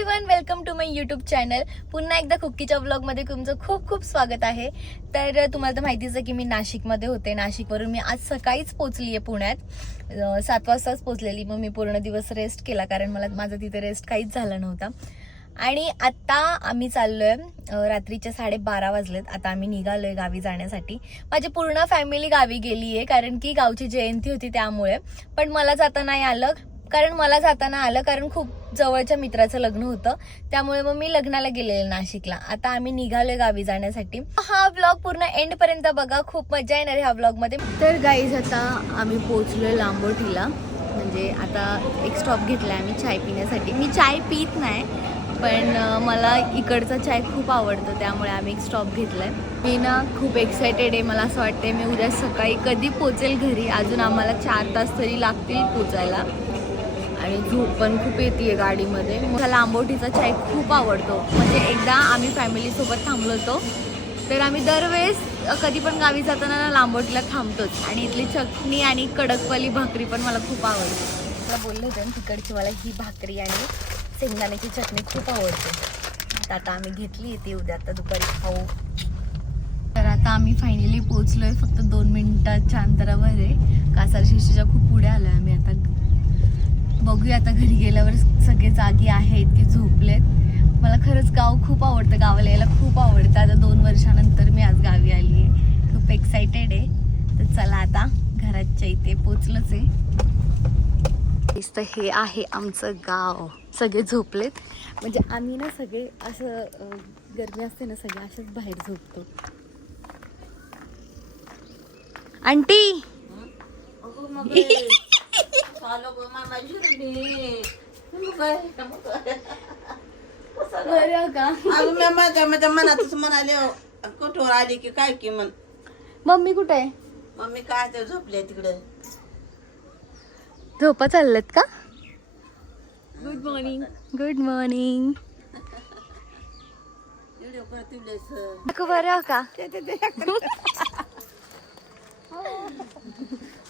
Everyone, welcome to my YouTube channel. पुन्हा एकदा कुक्कीच्या व्लॉगमध्ये तुमचं खूप खूप स्वागत आहे. तर तुम्हाला तर माहितीच आहे की मी नाशिकमध्ये होते. नाशिकवरून मी आज सकाळीच पोहोचली आहे पुण्यात. 7 वाजताच पोहोचलेली. मग मी पूर्ण दिवस रेस्ट केला कारण माझा तिथे रेस्ट काहीच झाला नव्हता. आणि आता आम्ही चाललोय, रात्रीचे 12:30 वाजलेत. आता आम्ही निघालोय गावी जाण्यासाठी. माझी पूर्ण फॅमिली गावी गेली आहे कारण की गावची जयंती होती त्यामुळे. पण मला जाता नाही आलं कारण खूप जवळच्या मित्राचं लग्न होतं, त्यामुळे मग मी लग्नाला गेलेले नाशिकला. आता आम्ही निघालोय गावी जाण्यासाठी. हा व्लॉग पूर्ण एंड पर्यंत बघा, खूप मजा येणार आहे ह्या व्लॉग मध्ये. तर गाईज, आता आम्ही पोहोचलोय लांबोटीला. म्हणजे आता एक स्टॉप घेतलाय आम्ही चाय पिण्यासाठी. मी चाय पित नाही, पण मला इकडचा चाय खूप आवडतो, त्यामुळे आम्ही एक स्टॉप घेतलाय. मी ना खूप एक्सायटेड आहे. मला असं वाटतंय मी उद्या सकाळी कधी पोहोचेल घरी. अजून आम्हाला 4 तास तरी लागतील पोचायला. आणि झोप पण खूप येते गाडीमध्ये. मला लांबोटीचा चाय खूप आवडतो. म्हणजे एकदा आम्ही फॅमिलीसोबत थांबलो होतो, तर आम्ही दरवेळेस कधी पण गावी जाताना लांबोटीला थांबतोच. आणि इथली चटणी आणि कडकवाली भाकरी पण मला खूप आवडते. मला बोलले होते ना तिकडची, मला ही भाकरी आणि शेंगदाण्याची चटणी खूप आवडते. आता आम्ही घेतली ती उद्या आता दुपारी खाऊ. तर आता आम्ही फायनली पोहोचलोय. फक्त 2 मिनिटाच्या अंतरावर आहे. कासार शिर्षीच्या खूप पुढे आलोय आम्ही. आता बघूया आता घरी गेल्यावर सगळे जागी आहेत की झोपलेत. मला खरंच गाव खूप आवडतं. गावाला यायला खूप आवडतं. आता 2 वर्षानंतर मी आज गावी आली आहे. खूप एक्सायटेड आहे. तर चला आता घराच्या इथे पोचलोच आहे. तर हे आहे आमचं गाव. सगळे झोपलेत. म्हणजे आम्ही ना सगळे असं गरमी असते ना, सगळे असेच बाहेर झोपतो. आंटी बरं का? माझ्या मनातच म्हणाले कुठवर आली की काय की म्हण. मम्मी कुठे आहे? मम्मी काय ते झोपले तिकडे. झोपा चाललेत का? Good morning. Good morning. Video करतीलच. बरं का?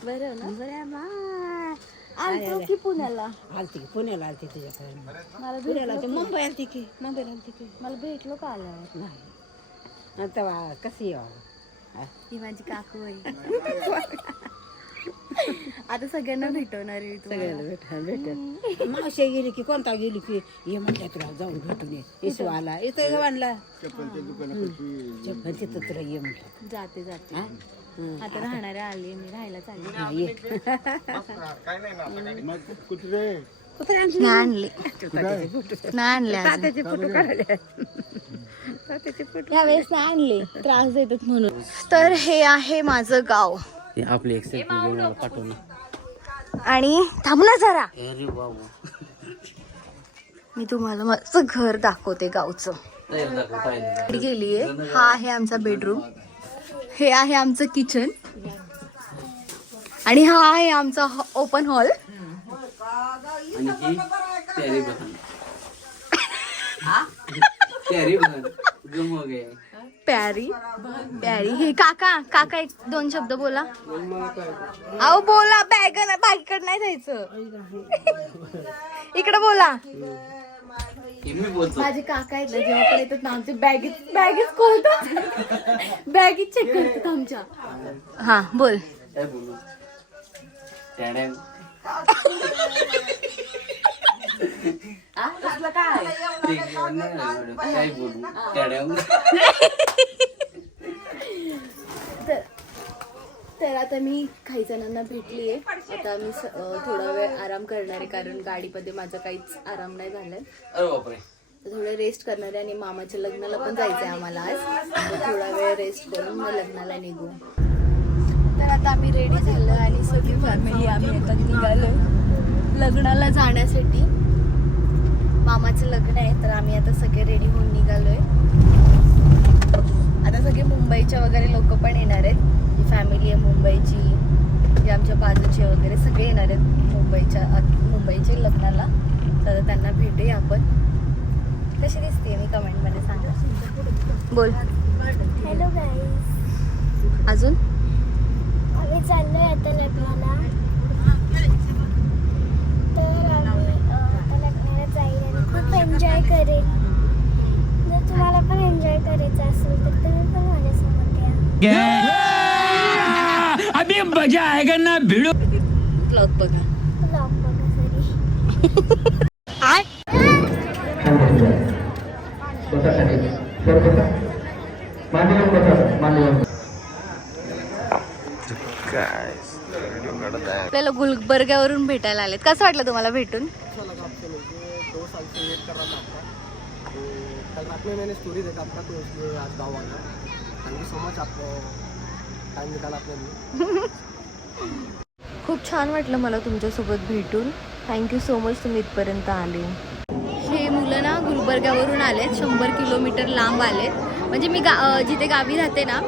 बरं ना? बरं. आलतो की पुण्याला. आलती की पुण्याला आलती तुझ्याकडे. मला पुण्याला भेटलो ते मुंबई आलती की मुंबईला आलती की मला भेटलो का आल्यावर? नाही. तेव्हा कशी यावं. ही माझी काकू आहे. आता सगळ्यांना भेटवणार आहे. सगळ्याला भेट मावशी गेली की कोणता गेली की ये म्हटलं तुला जाऊन भेटून ये. इसू आला इथं गव्हाणला चप्पल तिथं तुला ये म्हटलं. जाते आता राहणाऱ्या आली, मी राहायला चालली. तात्याचे फोटो काढले. यावेळेस नाही आणले, त्रास देतात म्हणून. तर हे आहे माझं गाव. आपली एक सेल्फी घेऊन मला पाठवलं. आणि थांब ना जरा, अरे बाबा, मी तुम्हाला माझं घर दाखवते गावचं. गेलीये. हा आहे आमचा बेडरूम. हे आहे आमचं किचन. आणि हा आहे आमचा ओपन हॉल. आणि ही तयारी बघा. तयारी बघा. गम हो गए. प्यारी. हे काका एक 2 शब्द बोला. अहो बोला. बॅगकडे नाही जायचं. इकडे बोला. माझे काका आहेत ना, जेव्हा पण येतात ना आमचे बॅगेच खोलतात. बॅगेच चेक करतात आमच्या. हा बोल. काय बोलू? टॅडॅम. काय बोलू? टॅडॅम. तर आता मी काही जणांना भेटलीये. आता मी थोडा वेळ आराम करणार आहे कारण गाडीमध्ये माझा काहीच आराम नाही झालाय. अरे बापरे. थोडं रेस्ट करणार आहे. आणि मामाच्या लग्नाला पण जायचंय आम्हाला आज. थोडा वेळ रेस्ट करून मग लग्नाला निघू. तर आता आम्ही रेडी झालो आणि सगळी फॅमिली आम्ही आता निघालो लग्नाला जाण्यासाठी. मामाचं लग्न आहे, तर आम्ही आता सगळे रेडी होऊन निघालोय. आता सगळे मुंबईच्या वगैरे लोक पण येणार आहेत. फॅमिली आहे मुंबईची, जे आमच्या बाजूचे वगैरे सगळे येणार आहेत मुंबईचे लग्नाला. तर त्यांना भेटूया आपण. कशी दिसते मी कमेंटमध्ये सांगा. बोल. हॅलो गाईज, अजून आम्ही चाललोय आता लग्नाला. तर आम्ही आता लग्नाला जाईल आणि खूप एन्जॉय करेल. जर तुम्हाला पण एन्जॉय करायचं असेल तर तुम्ही पण माझ्यासोबत या. ब्लॉग बघा. ब्लॉग बघा सरी. आपल्याला गुलबर्ग्यावरून भेटायला आलेत. कसं वाटलं तुम्हाला भेटून? अच्छा लगा आपसे मिलके. 2 साल से वेट कर रहा था आपका. तो कल रात में मैंने स्टोरी देखा आपका तो इसलिए आज गाँव आ गया. थैंक यू सो मच आपको टाइम निकाला आपने लिए. खूप छान वाटलं मला तुमच्यासोबत भेटून. थँक्यू सो मच तुम्ही इथपर्यंत आले. हे मुलं ना गुलबर्ग्यावरून आलेत. 100 किलोमीटर लांब आलेत. म्हणजे मी जिथे गावी राहते ना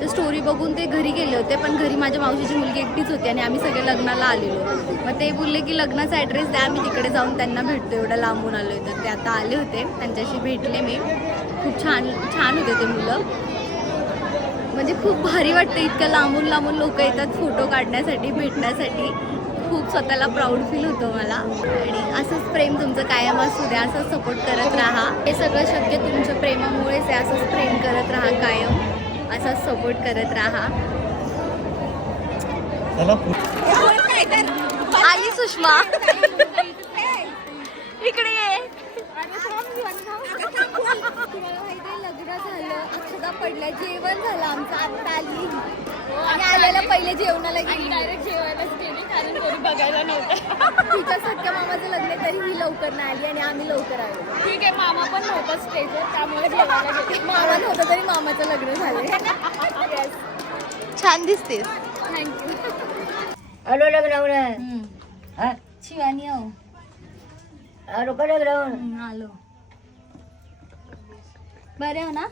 तर स्टोरी बघून ते घरी गेले होते. पण घरी माझ्या मावशीची मुलगी एकटीच होती आणि आम्ही सगळे लग्नाला आलेलो. मग ते बोलले की लग्नाचा ॲड्रेस द्या, आम्ही तिकडे जाऊन त्यांना भेटतो. एवढं लांबून आलो तर ते आता आले होते. त्यांच्याशी भेटले मी. खूप छान छान होते ते मुलं. म्हणजे खूप भारी वाटतं. इतकं लांबून लांबून लोक येतात फोटो काढण्यासाठी, भेटण्यासाठी. खूप स्वतःला प्राऊड फील होतं मला. आणि असंच प्रेम तुमचं कायम असू द्या. असंच सपोर्ट करत राहा. हे सगळं शक्य तुमच्या प्रेमामुळेच आहे. असंच प्रेम करत राहा कायम. असाच सपोर्ट करत राहा. आली सुषमा इकडे ये. लग्न झालं, अक्षता पडल्या, जेवण झालं आमचं. आत्ता आली आणि आल्याला पहिले जेवणाला गेली. डायरेक्ट जेवायलाच गेली कारण कोणी बघायला नव्हतं. तिच्या सख्या मामाचं लग्न आहे तरी ही लवकर नाही आली आणि आम्ही लवकर आलो. ठीक आहे, मामा पण नव्हता स्टेजवर त्यामुळे जेवायला गेली. मामा नव्हतं तरी मामाचं लग्न झालं. छान दिसतेस. थँक्यू. आलो लग्नावर. शिवानी हो. आलो का लग्नावर? आलो. बरे हो ना?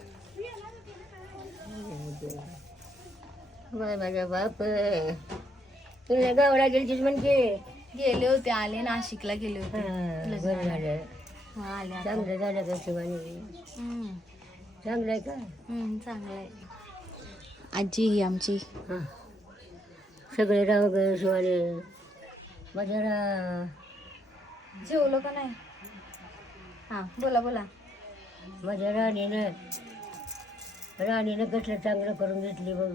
बाय माझा बाप. तुला गावाला गेलतीस म्हणजे? गेले होते. आले नाशिकला गेले होते. बरं झालं. हा, आले आता. चांगलं झालं का शिवानी? चांगलं आहे का? चांगलं आहे. आजी ही आमची. हां सगळे राव ग शिवानी. माझ्या जेवलो का नाही? हा बोला बोला. माझ्या राणीनं कसलं चांगलं करून घेतली बघ.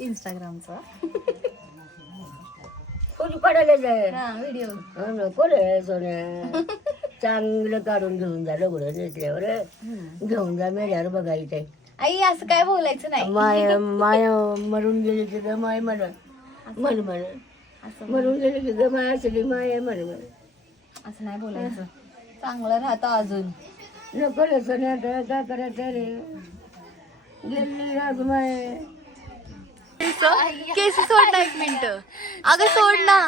इंस्टाग्रामचा कोणी काढायला जाय? हा व्हिडिओ. नको रे सोन्या. चांगलं काढून घेऊन जा. लग्न नेसल्यावर घेऊन जा. मेल्यावर बघायचंय. आई असं काय बोलायचं नाही. माय माय मरून गेली की ग माय म्हण म्हण म्हण. असं मरून गेली की ग माय असली माय म्हण म्हण. असं नाही बोलायचं. चांगलं राहतं अजून. नको रे सोन्या. काय करायचं रे? गेली राग माय. केस सोड ना 1 मिनिट. अगं सोड ना.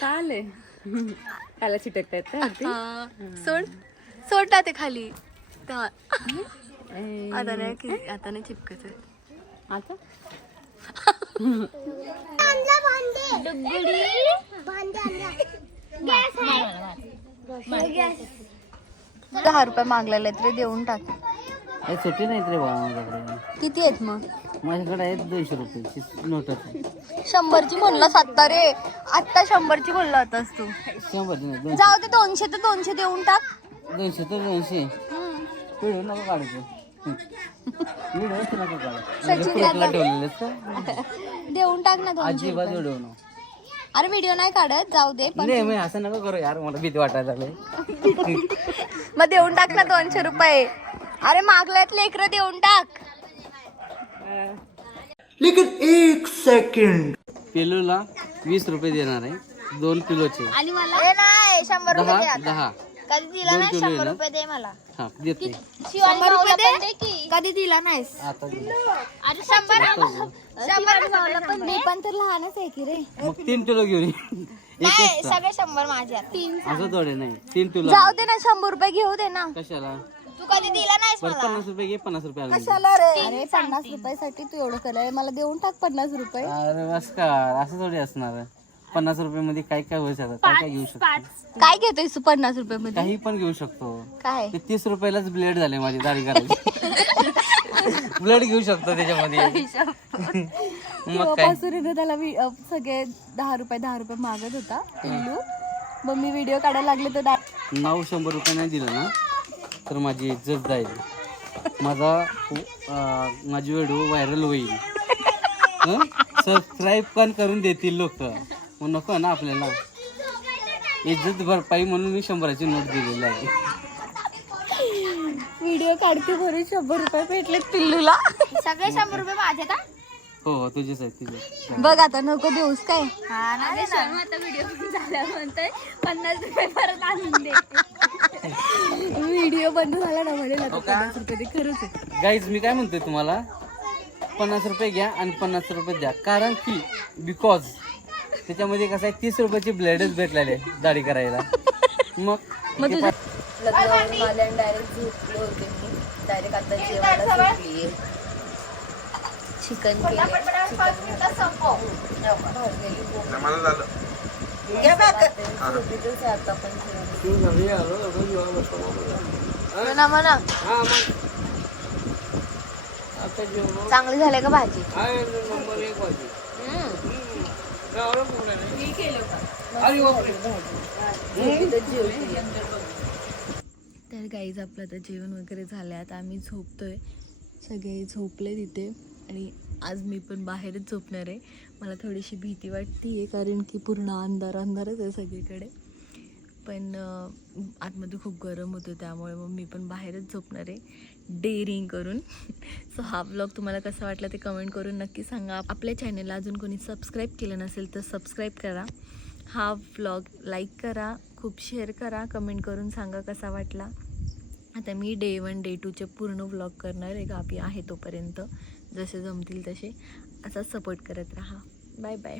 चालेल त्याला चिटकतायत का? सोड सोड ना ते खाली. आता नाही चिपकत. आता ₹10 मागलेले तरी देऊन टाक. सुट्टी नाही रे बाबा माझ्याकडे. किती आहेत मग? माझ्याकडे आहेत 200 रुपयाची नोट. 100ची म्हणला 7 रे. आत्ता 100ची बोलला होतास तू. 100 नाही. जाऊ दे. 200 तर 200 देऊन टाक. 200 तर 200. व्हिडिओ नको काढायचं. व्हिडिओ नको काढायचं. सचिन दादा ठेवलेलेस का? देऊन टाक ना 200 अजिबात रुपये. व्हिडिओ नको. अरे व्हिडिओ नाही काढत. जाऊ दे. पण नाही मी असं नको करू यार. मला भीती वाटायला लागली. मग देऊन टाक ना 200 रुपये. अरे मागल्यात लेकरं देऊन टाक. लेकिन 1 सेकंड. पिलूला 20 रुपये देणार आहे. 2 किलोचे. आणि मला नाही 100 रुपये दे आता. 10. कधी दिला 2 नाही. किलो 100 आहे ना? रुपये दे मला. हा देते. 100 रुपये दे की. कधी दिला नाहीस? आता दे. अरे 100 भावाला पण मी पण तर लहानच आहे की रे. मग 3 किलो घेऊन ये. नाही सगळे 100 माझे. 3 असं थोडे नाही. 3 किलो. जाऊ दे ना. 100 रुपये घेऊ दे ना. कशाला? तू कधी दिला नाहीस बरं मला. 50 रुपये घे. 50 रुपये आले. कशाला रे? अरे 50 रुपयासाठी तू एवढं केलंय. मला देऊन टाक 50 रुपये. अरे बस का. असं थोडी असणार. 50 रुपये मध्ये काय काय होऊ शकतं? काय काय घेऊ शकतो? काय घेतोय तू 50 रुपये मध्ये? काही पण घेऊ शकतो. काय? ते 30 रुपयालाच ब्लेड झाले माझी दाढी करायची. ब्लेड घेऊ शकतो त्याच्यामध्ये. मग काय? तेव्हापासून त्याला सगळे 10 रुपये मागत होता पिल्लू. मम्मी व्हिडिओ काढायला लागले तर नाव 100 रुपये नाही दिलं ना तर माझी इज्जत जाईल, माझी व्हिडिओ व्हायरल होईल, सबस्क्राईब पण करून देतील लोक, मग नको ना आपल्याला. इज्जत भरपाई म्हणून मी 100ची नोट दिलेली आहे. व्हिडिओ काढते भरून 100 रुपये भेटले पिल्लूला. सगळे 100 रुपये माझे का? हो तुझेच आहे तुझे. बघ आता नको देऊस काय. आता व्हिडिओ झाला म्हणतोय 50 रुपये परत आणून दे. व्हिडिओ बंद झाला ना म्हणेल आता 50 रुपये. ते खरंच आहे. गाईज मी काय म्हणतोय तुम्हाला, 50 रुपये घ्या आणि 50 रुपये द्या, कारण की बिकॉज त्याच्यामध्ये कसं आहे 30 रुपयाची ब्लेडच भेटलेले दाढी करायला. मग तुझ्या लग्नावरून आले आणि डायरेक्ट झोपले होते मी. डायरेक्ट आता जेवायला झोपलीये. चिकन केलं, आता पण म्हणा चांगली झाली का भाजी? तर गाईज आपलं आता जेवण वगैरे झालं. आता आम्ही झोपतोय, सगळे झोपले तिथे आणि आज मी पण बाहेरच झोपणार आहे. मला थोडीशी भीती वाटते कारण की पूर्ण अंधारच आहे सगळीकडे, पण आतमध्ये खूप गरम होतं त्यामुळे मग मी पण बाहेरच झोपणार आहे डेअरिंग करून. सो हा व्लॉग तुम्हाला कसा वाटला ते कमेंट करून नक्की सांगा. आपल्या चॅनलला अजून कोणी सबस्क्राईब केलं नसेल तर सबस्क्राईब करा. हा व्लॉग लाईक करा, खूप शेअर करा, कमेंट करून सांगा कसा वाटला. आता मी डे 1 डे 2चे पूर्ण व्लॉग करणार आहे. गावी आहे तोपर्यंत जसे जमतील तसे. असाच सपोर्ट करत राहा. Bye bye.